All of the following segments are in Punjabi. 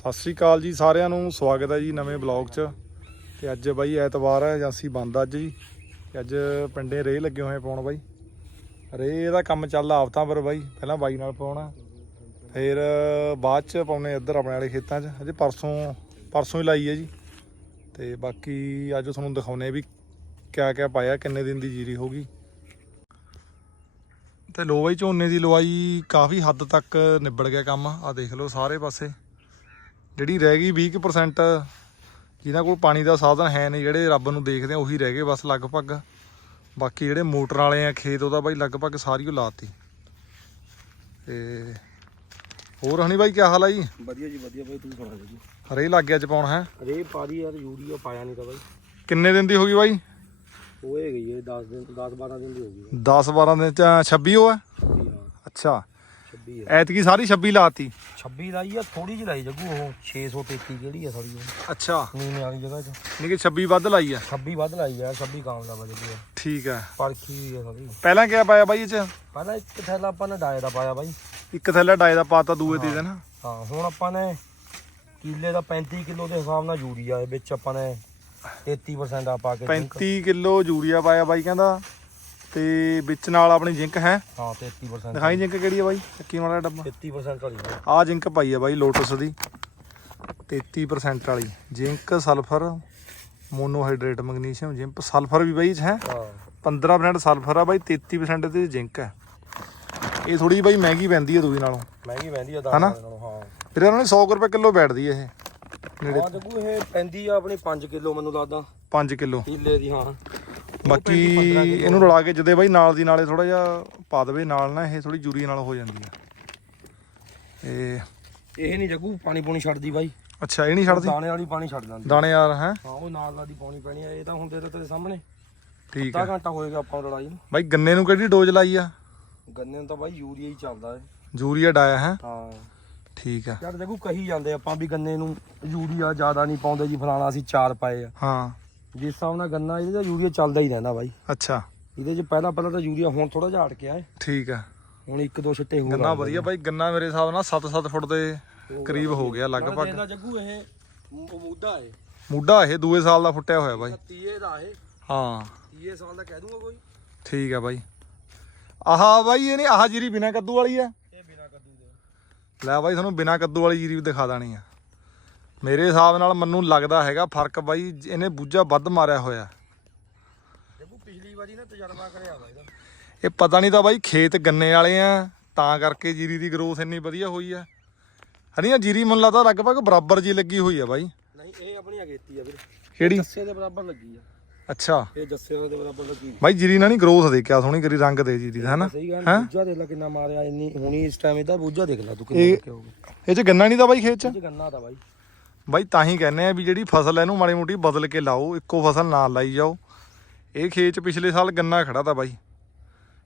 ਸਤਿ ਸ੍ਰੀ ਅਕਾਲ ਜੀ ਸਾਰਿਆਂ ਨੂੰ, ਸਵਾਗਤ ਹੈ ਜੀ ਨਵੇਂ ਬਲੌਗ 'ਚ। ਤੇ ਅੱਜ ਬਾਈ ਐਤਵਾਰ ਹੈ, ਏਜੰਸੀ ਬੰਦ ਅੱਜ ਜੀ। ਤੇ ਅੱਜ ਪਿੰਡੇ ਰੇਹ ਲੱਗੇ ਹੋਏ ਪਾਉਣ ਬਾਈ। ਰੇਹ ਦਾ ਕੰਮ ਚੱਲਦਾ ਹਫਤਾ ਪਰ ਬਾਈ, ਪਹਿਲਾਂ ਬਾਈ ਨਾਲ ਪਾਉਣਾ। ਫਿਰ ਬਾਅਦ 'ਚ ਪਾਉਣੇ ਇੱਧਰ ਆਪਣੇ ਵਾਲੇ ਖੇਤਾਂ 'ਚ। ਅਜੇ ਪਰਸੋਂ ਪਰਸੋਂ ਹੀ ਲਾਈ ਹੈ ਜੀ। ਤੇ ਬਾਕੀ ਅੱਜ ਤੁਹਾਨੂੰ ਦਿਖਾਉਨੇ ਵੀ ਕਿਆ ਕਿਆ ਪਾਇਆ, ਕਿੰਨੇ ਦਿਨ ਦੀ ਜੀਰੀ ਹੋਗੀ ਤੇ ਲੋ ਬਾਈ, ਝੋਨੇ ਦੀ ਲਵਾਈ ਕਾਫੀ ਹੱਦ ਤੱਕ ਨਿਬੜ ਗਿਆ ਕੰਮ। ਆ ਦੇਖ ਲਓ ਸਾਰੇ ਪਾਸੇ। ਜਿਹੜੀ ਰਹਿ ਗਈ 20% ਜਿਨ੍ਹਾਂ ਕੋਲ ਪਾਣੀ ਦਾ ਸਾਧਨ ਹੈ ਨਹੀਂ ਜਿਹੜੇ ਰੱਬ ਨੂੰ ਦੇਖਦੇ ਆ ਉਹੀ ਰਹਿ ਗਏ ਬਸ ਲਗਭਗ। ਬਾਕੀ ਜਿਹੜੇ ਮੋਟਰ ਵਾਲੇ ਆ ਖੇਤ ਉਹਦਾ ਬਾਈ ਲਗਭਗ ਸਾਰੀ ਉਹ ਲਾਤੀ। ਤੇ ਹੋਰ ਹਣੀ ਬਾਈ ਕੀ ਹਾਲ ਆ ਜੀ? ਵਧੀਆ ਜੀ ਵਧੀਆ ਬਾਈ ਤੂੰ ਸੁਣਾ ਜੀ? ਹਰੇ ਲੱਗ ਗਿਆ ਚ ਪਾਉਣ ਹੈ ਰੇ ਪਾਰੀ ਯਾਰ ਯੂਰੀਆ ਪਾਇਆ ਨਹੀਂ ਤਾਂ ਬਾਈ। ਕਿੰਨੇ ਦਿਨ ਦੀ ਹੋ ਗਈ ਬਾਈ? ਹੋਏ ਗਈ ਇਹ 10 ਦਿਨ 10 12 ਦਿਨ ਦੀ ਹੋ ਗਈ। 10 12 ਦਿਨ ਚ 26 ਹੋ ਹੈ? 26 ਹਾਂ। ਅੱਛਾ। 26 ਹੈ ਐਤਕੀ ਸਾਰੀ 26 ਲਾਤੀ। 26 ਲਾਈ ਆ ਥੋੜੀ ਜਿਹੀ ਲਾਈ ਜੱਗੂ ਉਹ 633 ਕਿਹੜੀ ਆ ਸਾਡੀ ਉਹ। ਅੱਛਾ। ਨੀਵੇਂ ਵਾਲੀ ਜਗ੍ਹਾ 'ਚ। ਨਹੀਂ ਕਿ 26 ਵੱਧ ਲਾਈ ਆ। 26 ਵੱਧ ਲਾਈ ਆ 26 ਕਾਮਯਾਬ ਆ ਜੱਗੂ ਠੀਕ ਹੈ ਪਰਖੀ ਆ ਸਾਡੀ ਪਹਿਲਾਂ ਕਿਆ ਪਾਇਆ ਬਾਈ ਇਹ ਚ? ਪਹਿਲਾਂ ਇੱਕ ਥੈਲਾ ਆਪਾਂ ਨੇ ਡਾਏ ਦਾ ਪਾਇਆ ਬਾਈ। ਇੱਕ ਥੈਲਾ ਡਾਈ ਦਾ ਪਾਤਾ ਦੂਏ ਤੇ ਦਿਨ ਹਾਂ ਹੁਣ ਆਪਾਂ ਨੇ ਕਿੱਲੇ ਦਾ 35 ਕਿਲੋ ਦੇ ਹਿਸਾਬ ਨਾਲ ਯੂਰੀਆ ਵਿੱਚ ਆਪਾਂ ਨੇ 33% ਆ ਪਾ ਕੇ ਜ਼ਿੰਕ। 35 ਕਿਲੋ ਯੂਰੀਆ ਪਾਇਆ ਬਾਈ ਕਹਿੰਦਾ। ਤੇ ਵਿੱਚ ਨਾਲ ਆਪਣੀ ਜਿੰਕ ਹੈ। ਹਾਂ 33% ਦਿਖਾਈ ਜਿੰਕ ਕਿਹੜੀ ਆ ਬਾਈ? ਚੱਕੀ ਵਾਲਾ ਡੱਬਾ। 33% ਵਾਲੀ ਆ। ਜਿੰਕ ਪਾਈ ਆ ਬਾਈ ਲੋਟਸ ਦੀ। 33% ਵਾਲੀ। Zinc sulphur monohydrate magnesium zinc sulphur ਵੀ ਬਾਈ ਚ ਹੈ। ਹਾਂ 15% ਸਲਫਰ ਆ ਬਾਈ 33% ਤੇ ਜਿੰਕ ਹੈ। ਇਹ ਥੋੜੀ ਬਾਈ ਮਹਿੰਗੀ ਪੈਂਦੀ ਹੈ ਦੂਜੀ ਨਾਲੋਂ। ਮਹਿੰਗੀ ਪੈਂਦੀ ਆ ਹਨਾ? 10 ਨਾਲੋਂ ਹਾਂ। ਫਿਰ ਇਹਨਾਂ ਨੇ 100 ਕੁ ਰੁਪਏ ਕਿਲੋ ਬੈਠਦੀ ਹੈ ਇਹ। ਨੇੜੇ ਹਾਂ ਜੱਗੂ ਇਹ ਪੈਂਦੀ ਆ ਆਪਣੀ 5 ਕਿਲੋ ਮੈਨੂੰ ਲੱਗਦਾ। 5 ਕਿਲੋ। ਕਿੱਲੇ ਦੀ ਹਾਂ। ਬਾਕੀ ਇਹਨੂੰ ਰਲਾ ਕੇ ਜਦੇ ਬਾਈ ਨਾਲ ਦੀ ਨਾਲੇ ਥੋੜਾ ਜਿਹਾ ਪਾ ਦੇਵੇ ਨਾਲ ਨਾ ਇਹ ਥੋੜੀ ਜੂਰੀ ਨਾਲ ਹੋ ਜਾਂਦੀ ਆ। ਇਹ ਇਹ ਨਹੀਂ ਜੱਗੂ ਪਾਣੀ ਪੂਣੀ ਛੱਡਦੀ ਬਾਈ। ਅੱਛਾ ਇਹ ਨਹੀਂ ਛੱਡਦੀ? ਦਾਣੇ ਵਾਲੀ ਪਾਣੀ ਛੱਡ ਦਿੰਦੀ। ਦਾਣੇ ਯਾਰ ਹੈ? ਹਾਂ ਉਹ ਨਾਲ ਨਾਲ ਦੀ ਪਾਣੀ ਪੈਣੀ ਆ ਇਹ ਤਾਂ ਹੁਣ ਤੇਰੇ ਤੇਰੇ ਸਾਹਮਣੇ। ਠੀਕ ਹੈ ਘੰਟਾ ਹੋਏਗਾ ਆਪਾਂ ਨੂੰ ਲੜਾਈ ਨੂੰ। ਬਾਈ ਗੰਨੇ ਨੂੰ ਕਿਹੜੀ ਡੋਜ਼ ਲਾਈ ਆ? ਗੰਨੇ ਨੂੰ ਤਾਂ ਬਾਈ ਯੂਰੀਆ ਹੀ ਚੱਲਦਾ ਹੈ ਯੂਰੀਆ ਡਾਇਆ ਹੈ? ਹਾਂ। ਠੀਕ ਆ। ਯਾਰ ਜੱਗੂ ਕਹੀ ਜਾਂਦੇ ਆਪਾਂ ਵੀ ਗੰਨੇ ਨੂੰ ਯੂਰੀਆ ਜ਼ਿਆਦਾ ਨਹੀਂ ਪਾਉਂਦੇ ਜੀ ਫਲਾਣਾ ਅਸੀਂ ਚਾਰ ਪਾਏ ਆ। ਹਾਂ। ਜਿਸ ਹਿਸਾਬ ਨਾਲ ਗੰਨਾ ਇਹਦੇ ਦਾ ਯੂਰੀਆ ਚੱਲਦਾ ਹੀ ਰਹਿੰਦਾ ਬਾਈ। ਅੱਛਾ। ਇਹਦੇ 'ਚ ਪਹਿਲਾਂ ਪਹਿਲਾਂ ਤਾਂ ਯੂਰੀਆ ਹੁਣ ਥੋੜਾ ਜਿਹਾ ਹਟ ਗਿਆ ਹੈ। ਠੀਕ ਆ ਹੁਣ ਇੱਕ ਦੋ ਛਿੱਟੇ ਹੋਰ ਗੰਨਾ ਵਧੀਆ ਬਾਈ ਗੰਨਾ ਮੇਰੇ ਹਿਸਾਬ ਨਾਲ 7-7 ਫੁੱਟ ਦੇ ਕਰੀਬ ਹੋ ਗਿਆ ਲਗਭਗ। ਲਾ ਜੱਗੂ ਇਹ ਮੂਦਾ ਹੈ। ਮੁੱਢਾ ਇਹ ਦੂਏ ਸਾਲ ਦਾ ਫੁੱਟਿਆ ਹੋਇਆ ਬਾਈ। 30 ਦਾ ਇਹ। ਹਾਂ। 30 ਸਾਲ ਦਾ ਕਹਿ ਦੂੰਗਾ ਕੋਈ। ਠੀਕ ਆ ਬਾਈ। ਆਹਾ ਬਾਈ ਇਹ ਨਹੀਂ ਆਹ ਜੀਰੀ ਬਿਨਾ ਕੱਦੂ ਵਾਲੀ ਆ ਇਹ ਬਿਨਾ ਕੱਦੂ ਦੇ। ਲੈ ਬਾਈ ਤੁਹਾਨੂੰ ਬਿਨਾ ਕੱਦੂ ਵਾਲੀ ਜੀਰੀ ਵੀ ਦਿਖਾ ਦੇਣੀ ਆ ਮੇਰੇ ਹਿਸਾਬ ਨਾਲ ਮੈਨੂੰ ਲੱਗਦਾ ਹੈਗਾ ਫ਼ਰਕ ਬਾਈ ਇਹਨੇ ਬੂਝਾ ਵੱਧ ਮਾਰਿਆ ਹੋਇਆ। ਜੱਗੂ ਪਿਛਲੀ ਵਾਰੀ ਨਾ ਤਜਰਬਾ ਕਰਿਆ ਵਾ ਇਹਦਾ। ਇਹ ਪਤਾ ਨਹੀਂ ਤਾਂ ਬਾਈ ਖੇਤ ਗੰਨੇ ਵਾਲੇ ਆ ਤਾਂ ਕਰਕੇ ਜੀਰੀ ਦੀ ਗਰੋਥ ਇੰਨੀ ਵਧੀਆ ਹੋਈ ਆ। ਹਰੀਆਂ ਜੀਰੀ ਮੈਨੂੰ ਲੱਗਦਾ ਲਗਭਗ ਬਰਾਬਰ ਜੀ ਲੱਗੀ ਹੋਈ ਆ ਬਾਈ। ਨਹੀਂ ਇਹ ਆਪਣੀ ਅਗੇਤੀ ਆ ਵੀਰ। ਕਿਹੜੀ? ਜੱਸੇ ਦੇ ਬਰਾਬਰ ਲੱਗੀ ਆ। ਅੱਛਾ। ਇਹ ਜੱਸੇ ਦੇ ਬਰਾਬਰ ਲੱਗੀ ਬਾਈ ਜੀਰੀ ਨਾਲ ਨਹੀਂ ਗਰੋਥ ਦੇਖਿਆ ਸੋਹਣੀ ਕਰੀ ਰੰਗ ਦੇ ਜੀਰੀ ਦਾ ਹਨਾ? ਸਹੀ ਗੱਲ ਹੈਂ? ਬੂਝਾ ਦੇਖ ਲੈ ਕਿੰਨਾ ਮਾਰਿਆ ਇੰਨੀ ਹੁਣੀ ਇਸ ਟਾਈਮ ਇਹਦਾ ਬੂਝਾ ਦੇਖ ਲੈ ਤੂੰ ਕਿੰਨਾ ਹੋਊਗਾ ਇਹ ਚ ਗੰਨਾ ਨਹੀਂ ਤਾਂ ਬਾਈ ਖੇਤ ਚ ਗੰਨਾ ਤਾਂ ਬਾਈ। ਬਾਈ ਤਾਂ ਹੀ ਕਹਿੰਦੇ ਆ ਵੀ ਜਿਹੜੀ ਫਸਲ ਹੈ ਇਹਨੂੰ ਮਾੜੀ ਮੋਟੀ ਬਦਲ ਕੇ ਲਾਓ ਇੱਕੋ ਫਸਲ ਨਾ ਲਾਈ ਜਾਓ। ਇਹ ਖੇਤ ਚ ਪਿਛਲੇ ਸਾਲ ਗੰਨਾ ਖੜਾ ਤਾ ਬਾਈ।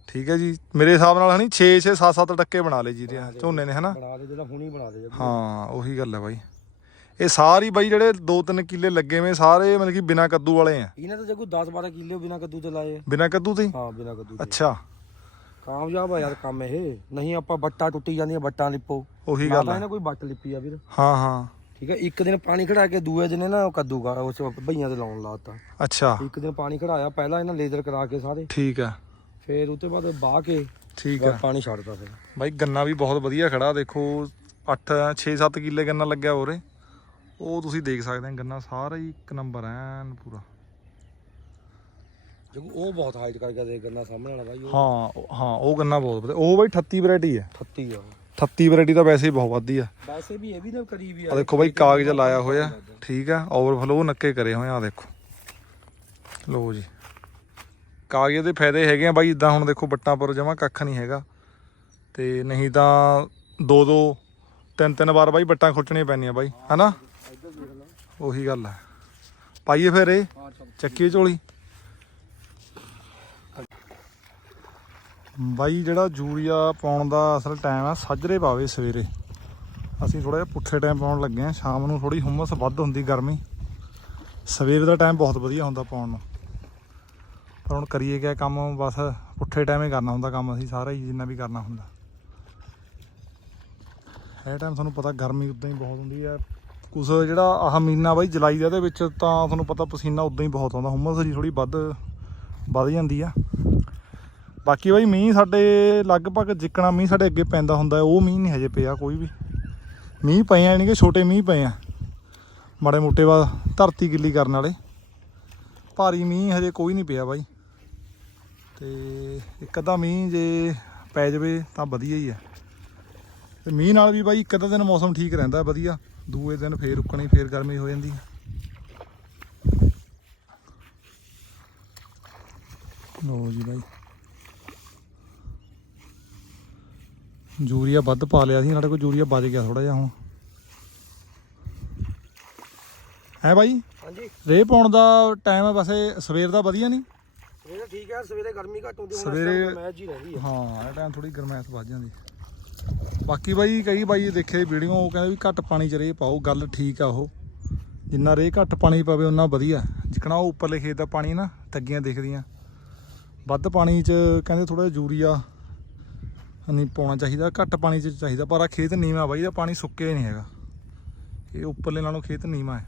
ਠੀਕ ਹੈ ਜੀ। ਮੇਰੇ ਹਿਸਾਬ ਨਾਲ ਹਣੀ 6 6 7 7 ਟੱਕੇ ਬਣਾ ਲਏ ਜੀ ਝੋਨੇ ਨੇ ਹਨਾ? ਬਣਾ ਦੇ ਜਿਹੜਾ ਹੁਣੀ ਬਣਾ ਦੇ ਜੱਗੂ ਹਾਂ ਉਹੀ ਗੱਲ ਹੈ ਬਾਈ। ਇਹ ਸਾਰੀ ਬਾਈ ਜਿਹੜੇ 2-3 ਕਿੱਲੇ ਲੱਗੇ ਵੇ ਸਾਰੇ ਮਤਲਬ ਕਿ ਬਿਨਾ ਕੱਦੂ ਵਾਲੇ ਆ। ਇਹਨੇ ਤਾਂ ਜੱਗੂ 10 12 ਕਿੱਲੇ ਬਿਨਾ ਕੱਦੂ ਤੇ ਲਾਏ। ਬਿਨਾ ਕੱਦੂ ਤੇ ਹੀ? ਬਿਨਾ ਕੱਦੂ ਤੇ। ਅੱਛਾ। ਕਾਮਯਾਬ ਆ ਯਾਰ ਕੰਮ ਇਹ। ਨਹੀਂ ਆਪਾਂ ਬੱਟਾ ਟੁੱਟੀ ਜਾਂਦੀਆਂ ਬੱਟਾਂ ਲਿਪੋ। ਉਹੀ ਗੱਲ ਹੈ ਕੋਈ ਬੱਟ ਲਿਪੀ ਆ ਵੀਰ। ਹਾਂ ਹਾਂ। ਠੀਕ ਹੈ ਇੱਕ ਦਿਨ ਪਾਣੀ ਖੜਾ ਕੇ ਦੂਏ ਦਿਨ ਨਾ ਉਹ ਕੱਦੂ ਗਾ ਉਸ ਭਈਆਂ ਤੇ ਲਾਉਣ ਲਾਤਾ। ਅੱਛਾ। ਇੱਕ ਦਿਨ ਪਾਣੀ ਖੜਾਇਆ ਪਹਿਲਾਂ ਇਹਨਾਂ ਲੇਜ਼ਰ ਕਰਾ ਕੇ ਸਾਰੇ। ਠੀਕ ਆ ਫਿਰ ਉਤੇ ਬਾਅਦ ਬਾਹ ਕੇ ਠੀਕ ਆ ਪਾਣੀ ਛੱਡਦਾ ਫਿਰ। ਬਾਈ ਗੰਨਾ ਵੀ ਬਹੁਤ ਵਧੀਆ ਖੜਾ ਦੇਖੋ 8 6-7 ਕਿੱਲੇ ਗੰਨਾ ਲੱਗਿਆ ਹੋਰੇ ਉਹ ਤੁਸੀਂ ਦੇਖ ਸਕਦੇ ਹੋ ਗੰਨਾ ਸਾਰਾ ਹੀ ਇੱਕ ਨੰਬਰ ਐਨ ਪੂਰਾ। ਜਗੂ ਉਹ ਬਹੁਤ ਹਾਈਟ ਕਰ ਗਿਆ ਦੇ ਗੰਨਾ ਸਾਹਮਣੇ ਵਾਲਾ ਬਾਈ ਹਾਂ ਹਾਂ ਉਹ ਗੰਨਾ ਬਹੁਤ ਵਧੀਆ। ਉਹ ਬਾਈ 38 ਵੈਰਾਈਟੀ ਹੈ। 38 ਆ। 38 ਵੈਰਾਈਟੀ ਤਾਂ ਵੈਸੇ ਹੀ ਬਹੁਤ ਵੱਧਦੀ ਆ। ਵੈਸੇ ਵੀ ਇਹ ਵੀ ਤਾਂ ਕਰੀਬ ਹੀ ਆ। ਦੇਖੋ ਬਾਈ ਕਾਗਜ਼ ਲਾਇਆ ਹੋਇਆ। ਠੀਕ ਆ ਓਵਰਫਲੋ ਨੱਕੇ ਕਰੇ ਹੋਏ ਆ ਦੇਖੋ। ਲਓ ਜੀ। ਕਾਗਜ਼ ਦੇ ਫਾਇਦੇ ਹੈਗੇ ਆ ਬਾਈ ਇਦਾਂ ਹੁਣ ਦੇਖੋ ਬੱਟਾਂ ਪਰ ਜਮਾ ਕੱਖ ਨਹੀਂ ਹੈਗਾ। ਤੇ ਨਹੀਂ ਤਾਂ ਦੋ ਦੋ ਤਿੰਨ ਤਿੰਨ ਵਾਰ ਬਾਈ ਬੱਟਾਂ ਖੁੱਚਣੀਆਂ ਪੈਣੀਆਂ ਬਾਈ ਹਨਾ? ਲੈ ਉਹੀ ਗੱਲ ਹੈ ਪਾਈਏ ਫਿਰ ਇਹ? ਚੱਕੀਏ ਝੋਲੀ? ਬਾਈ ਜਿਹੜਾ ਯੂਰੀਆ ਪਾਉਣ ਦਾ ਅਸਲ ਟਾਈਮ ਆ, ਸਾਜਰੇ ਪਾਵੇ ਸਵੇਰੇ। ਅਸੀਂ ਥੋੜਾ ਜਿਹਾ ਪੁੱਠੇ ਟਾਈਮ ਪਾਉਣ ਲੱਗੇ ਆ, ਸ਼ਾਮ ਨੂੰ ਥੋੜੀ ਹੁਮਸ ਵੱਧ ਹੁੰਦੀ ਗਰਮੀ। ਸਵੇਰ ਦਾ ਟਾਈਮ ਬਹੁਤ ਵਧੀਆ ਹੁੰਦਾ ਪਾਉਣ ਨੂੰ। ਪਰ ਹੁਣ ਕਰੀਏ ਕਿਆ ਕੰਮ, ਬਸ ਪੁੱਠੇ ਟਾਈਮ ਹੀ ਕਰਨਾ ਹੁੰਦਾ ਕੰਮ ਅਸੀਂ, ਸਾਰਾ ਹੀ ਜਿੰਨਾ ਵੀ ਕਰਨਾ ਹੁੰਦਾ। ਇਹ ਟਾਈਮ ਤੁਹਾਨੂੰ ਪਤਾ ਗਰਮੀ ਉਦਾਂ ਹੀ ਬਹੁਤ ਹੁੰਦੀ ਹੈ ਕੁਛ ਜਿਹੜਾ ਆਹ ਮਹੀਨਾ ਬਾਈ ਜੁਲਾਈ ਦਾ, ਇਹਦੇ ਵਿੱਚ ਤਾਂ ਤੁਹਾਨੂੰ ਪਤਾ ਪਸੀਨਾ ਉਦਾਂ ਹੀ ਬਹੁਤ ਆਉਂਦਾ, ਹੁਮਸ ਜੀ ਥੋੜੀ ਵੱਧ ਵੱਧ ਜਾਂਦੀ ਆ। ਬਾਕੀ ਬਾਈ ਮੀਂਹ ਸਾਡੇ ਲਗਭਗ ਜਿੱਕਣਾ ਮੀਂਹ ਸਾਡੇ ਅੱਗੇ ਪੈਂਦਾ ਹੁੰਦਾ ਉਹ ਮੀਂਹ ਨਹੀਂ ਹਜੇ ਪਿਆ ਕੋਈ ਵੀ। ਮੀਂਹ ਪਏ ਆ ਨਹੀਂ ਕਿ ਛੋਟੇ ਮੀਂਹ ਪਏ ਆ। ਮਾੜੇ ਮੋਟੇ ਵਾ, ਧਰਤੀ ਗਿੱਲੀ ਕਰਨ ਵਾਲੇ। ਭਾਰੀ ਮੀਂਹ ਹਜੇ ਕੋਈ ਨਹੀਂ ਪਿਆ ਬਾਈ। ਤੇ ਇੱਕ ਅੱਧਾ ਮੀਂਹ ਜੇ ਪੈ ਜਾਵੇ ਤਾਂ ਵਧੀਆ ਹੀ ਆ। ਤੇ ਮੀਂਹ ਨਾਲ ਵੀ ਬਾਈ ਇੱਕ ਅੱਧਾ ਦਿਨ ਮੌਸਮ ਠੀਕ ਰਹਿੰਦਾ ਵਧੀਆ। ਦੂਏ ਦਿਨ ਫੇਰ ਰੁਕਣੀ, ਫੇਰ ਗਰਮੀ ਹੋ ਜਾਂਦੀ। ਲੋ ਜੀ ਬਾਈ। ਯੂਰੀਆ ਵੱਧ ਪਾ ਲਿਆ ਸੀ ਸਾਡੇ ਕੋਲ ਯੂਰੀਆ ਬਚ ਗਿਆ ਥੋੜਾ ਜਿਹਾ ਹੁਣ। ਹੈ ਬਾਈ? ਹਾਂਜੀ। ਰੇ ਪਾਉਣ ਦਾ ਟਾਈਮ ਹੈ ਵੈਸੇ ਸਵੇਰ ਦਾ ਵਧੀਆ ਨਹੀਂ ਸਵੇਰੇ ਠੀਕ ਹੈ ਸਵੇਰੇ ਗਰਮੀ ਘੱਟ ਹੁੰਦੀ ਸਵੇਰੇ- ਮੈਚ ਹੀ ਰਹਿੰਦੀ ਹੈ ਹਾਂ ਇਹ ਟਾਈਮ ਥੋੜੀ ਗਰਮੈਸ਼ ਵੱਜ ਜਾਂਦੀ। ਬਾਕੀ ਬਾਈ ਕਈ ਬਾਈ ਦੇਖੇ ਵੀਡੀਓ ਉਹ ਕਹਿੰਦੇ ਵੀ ਘੱਟ ਪਾਣੀ ਚ ਰੇ ਪਾਓ ਗੱਲ ਠੀਕ ਆ ਉਹ। ਜਿੰਨਾ ਰੇ ਘੱਟ ਪਾਣੀ ਪਵੇ ਉਨਾ ਵਧੀਆ। ਜਿਕਣਾ ਉਹ ਉੱਪਰਲੇ ਖੇਤ ਦਾ ਪਾਣੀ ਨਾ ਤੱਗੀਆਂ ਦਿਖਦੀਆਂ। ਵੱਧ ਪਾਣੀ ਚ ਕਹਿੰਦੇ ਥੋੜਾ ਯੂਰੀਆ ਨਹੀਂ ਪਾਉਣਾ ਚਾਹੀਦਾ, ਘੱਟ ਪਾਣੀ ਚ ਚਾਹੀਦਾ, ਪਰ ਆ ਖੇਤ ਨੀਵਾਂ ਬਾਈ ਦਾ ਪਾਣੀ ਸੁੱਕਿਆ ਹੀ ਨਹੀਂ ਹੈਗਾ। ਇਹ ਉੱਪਰਲੇ ਨਾਲੋਂ ਖੇਤ ਨੀਵਾਂ ਹੈ।